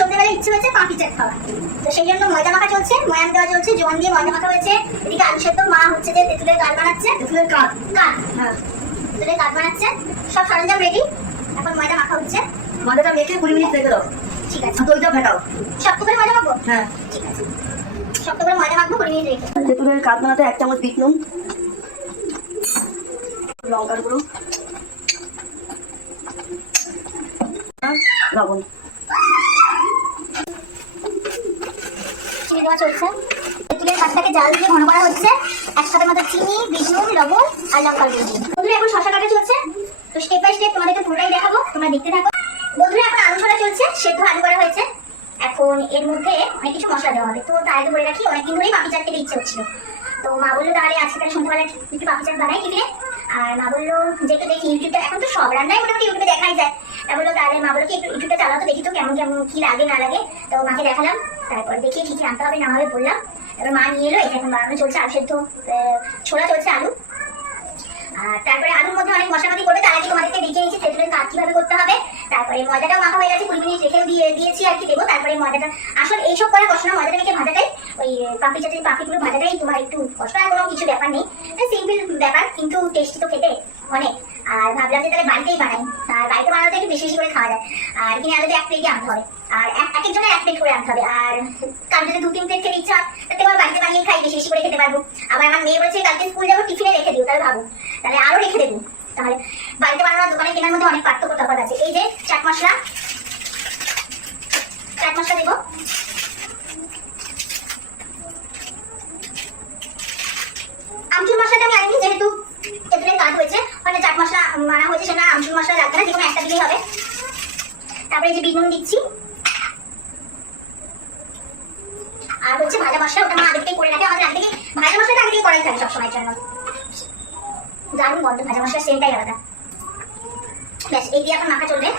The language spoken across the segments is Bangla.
সন্ধ্যেবেলা ইচ্ছে হয়েছে পাপি চাট খাওয়া। তো সেই জন্য ময়দা মাখা চলছে ময়াম দেওয়া চলছে জোয়ান দিয়ে ময়দা মাখা হয়েছে। এদিকে আলু সেদ্ধ মা হচ্ছে যে তেঁতুলের গাল বানাচ্ছে। তেঁতুলের কাঠ? কাঠ হ্যাঁ। তেঁতুলের কাঠ বানাচ্ছে। সব সরঞ্জাম রেডি এখন ময়দা মাখা হচ্ছে। ময়দাটা মেখে কুড়ি মিনিট রেখে দাও। ঠিক আছে। দইটা ফেটাও। শক্ত করে ময়দা মাখবো? হ্যাঁ। ঠিক আছে। শক্ত করে ময়দা মাখবো কুড়ি মিনিট রেখে তেঁতুলের কাঠ বানাতে এক চামচ বিট নুন। লঙ্কার গুঁড়ো। লবণ। চিনি দেওয়া চলছে। তেঁতুলের কাঠটাকে জাল দিয়ে ঘন করা হচ্ছে। একসাথে মতো চিনি, বিষ্ণু, লবণ আর লঙ্কার গুঁড়ো দিয়ে। বন্ধুরা, এখন শশা কাটা চলছে। তো স্টেপ বাই স্টেপ তোমাদেরকে পুরোটাই দেখাবো। তোমরা দেখতে থাকো। বন্ধুরা, এখন আলু ছড়া চলছে। সেদ্ধ আলু করা হয়েছে। এখন এর মধ্যে অনেক কিছু মশলা দেওয়া হবে। তো তার আগে বলে রাখি, অনেকদিন ধরেই পাপি চাট ইচ্ছে হচ্ছিল। তো মা বলল, তাহলে আজকে তাহলে সন্ধ্যাবেলা একটু পাপি চাট বানাই টিফিনে আর মা বলল, যে একটু দেখি, ইউটিউবটা এখন তো সব রান্নাই মোটামুটি ইউটিউবে দেখাই যায়। তা বলল, তাহলে মা বলল কি, একটু ইউটিউবটা চালাও তো দেখি তো কেমন কেমন, কি লাগে, না লাগে? তো মাকে দেখালাম। তারপর দেখি কি কি আনতে হবে, না হবে বললাম। এবার মা নিয়ে এলো এটা এখন বানানো চলছে, আলু সেদ্ধ ছোলা চলছে আলু। তারপরে আলুর মধ্যে অনেক মশলাপাতি করবে তার আগে তোমাদেরকে দেখিয়ে নিচ্ছি তেঁতুলের কাজ কীভাবে করতে হবে। তারপরে ময়দাটাও মাখা হয়ে গেছে, কুড়ি মিনিট রেখে দিয়ে, দিয়েছি আর কি, দেবো। তারপরে ময়দাটা, আসলে এইসব করার কষ্ট না, ময়দাটা মেখে ভাজাটাই, ওই পাপড়ি চাটের পাপড়িগুলো ভাজাটাই তোমার একটু কষ্ট আর কোনো কিছু ব্যাপার নেই। সিম্পল ব্যাপার, কিন্তু টেস্টি তো খেতে অনেক। আর ভাবলাম যে তাহলে বাড়িতেই বানাই, আর বাড়িতে বানাতে একটু বেশি বেশি করে খাওয়া যায়। আর কিনে আনলে তো এক প্লেটই আনতে হবে আর এক এক একজনের এক প্লেট করে আনতে হবে। আর কারণ যদি দু তিন প্লেট খেতে ইচ্ছা তাতে আমার বাড়িতে বানিয়ে খাই বেশি বেশি করে খেতে পারব। আবার আমার মেয়ে বলেছে, কালকে স্কুল যাব টিফিনে রেখে দিও, তাহলে ভাবো। তাহলে আরও রেখে দেবো। তাহলে বাড়িতে বানানো দোকানে কেনার মধ্যে অনেক পার্থক্য তফাৎ আছে। এই যে চাট মশলা চাট মশলা দেবো। আমচুর মশলাটা আমি আনিনি যেহেতু তেঁতুলের কাজ হয়েছে মানে চাট মশলা মানা হয়েছে সেটা আমচুর মশলা লাগবে না যে কোনো একটা দিলেই হবে তারপরে এই যে বিট নুন দিচ্ছি আর হচ্ছে ভাজা মশলা ওটা আগে থেকে করে রাখে, আমাদের আগে থেকে ভাজা মশলাটা আগে থেকে করাই থাকে সবসময়ের জন্য। দারুণ গন্ধ ভাজা মশলার আলাদা। ব্যাস, এই দিয়ে এখন মাখা চলবে।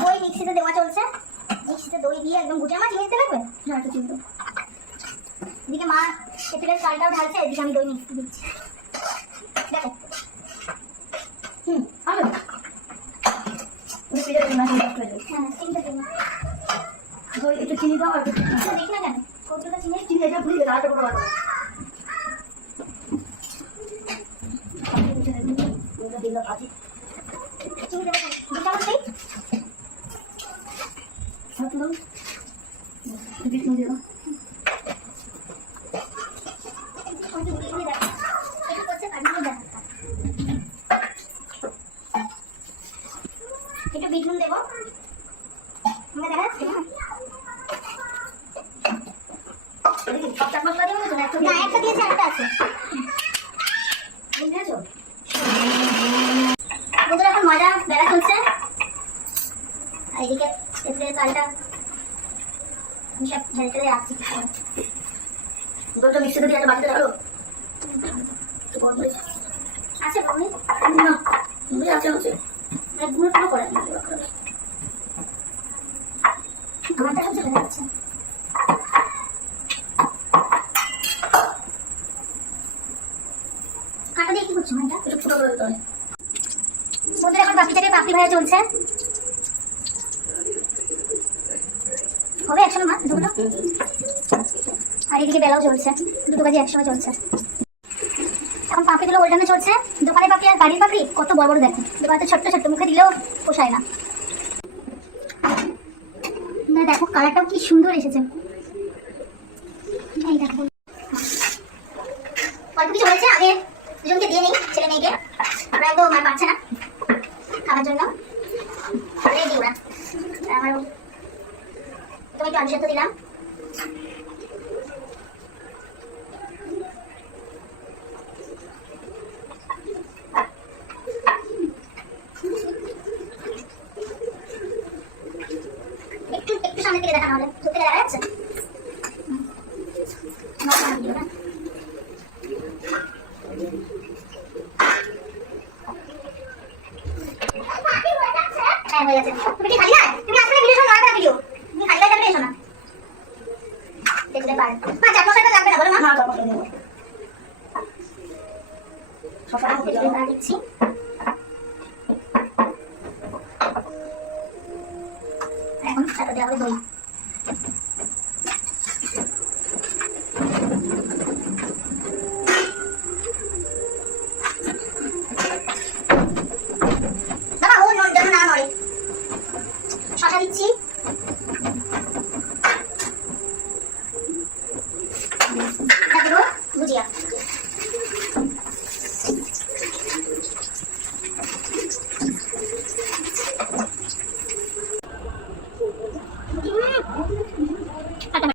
দই মিক্সিতে দেওয়া চলছে। মিক্সিতে দই দিয়ে একদম গুটে মাছ নিতে লাগবে? একটু চিন্তা এদিকে মা তেঁতুলের চালটাও ঢালছে, এদিকে আমি দই মিক্সিতে দিচ্ছি দেখো হুম আলো ওটা পেরে দেবে না সেই নষ্ট হয়ে যাবে হ্যাঁ চিনতে দিন দই একটু চিনি দাও আর একটু দেখি না কেন কতটা চিনি চিনি এটা ভুলে গেলে আরেকটা করে বানাবো ওটা দিলাম ভাজি চিনি দেবো দু চামচ দিই হাত দাও বিট নুন দিয়ে দাও আমি গুলি গুলি দেখো এটা করছে কাটিয়ে দেখো একটু বিট নুন দেবো আমরা দেখা যাচ্ছে না দেখি সব চাট মশলা দিয়ে না একটু না একটা দিয়েছে একটা আছে। বন্ধুরা এখন ময়দা দইটা মিক্সিতে দিয়ে একটা বাটিতে রাখো একটু গরম হয়েছে আছে বমি আছে আছে মানে গুঁড়ো টুড়ো করে আমারটা সব চলে যাচ্ছে কাটা দিয়ে কি করছ এটা একটু ফুটো করে হবে বন্ধুরা, এখন বাকি থেকে পাপড়ি ভাজা চলছে। হবে একসঙ্গে মা দুটো? আর এদিকে বেলাও চলছে। দুটো কাজে একসঙ্গে চলছে। এখন পাপড়িগুলো উল্টানো চলছে। দোকানের পাপড়ি আর বাড়ির পাপড়ি? কত বড় বড় দেখো। দোকানে তো ছোট্ট ছোট্ট, মুখে দিলেও পোষায় না। না, দেখো কালারটাও কি সুন্দর এসেছে অল্প কিছু হয়েছে আগে দুজনকে দিয়ে নিই ছেলে মেয়েকে ওরা একদম আর পাচ্ছে না। খাওয়ার জন্য। রেডি ওরা আমারও তুমি একটু আলু দিলাম। একটু একটু সামনে থেকে দেখানো হলে দূর থেকে দেখা যাচ্ছে হুম। মশলা আমি দিও না। হ্যাঁ তুমি তুমি শোনো তুমি খালি গায়ে যাবে এসো না দেখলে পারে। মা চাট মশলাটা লাগবে না, বলো মা। না মশলা দিয়ে সবটা আমি দেখলে পারে দিচ্ছি তারপর দেওয়া হবে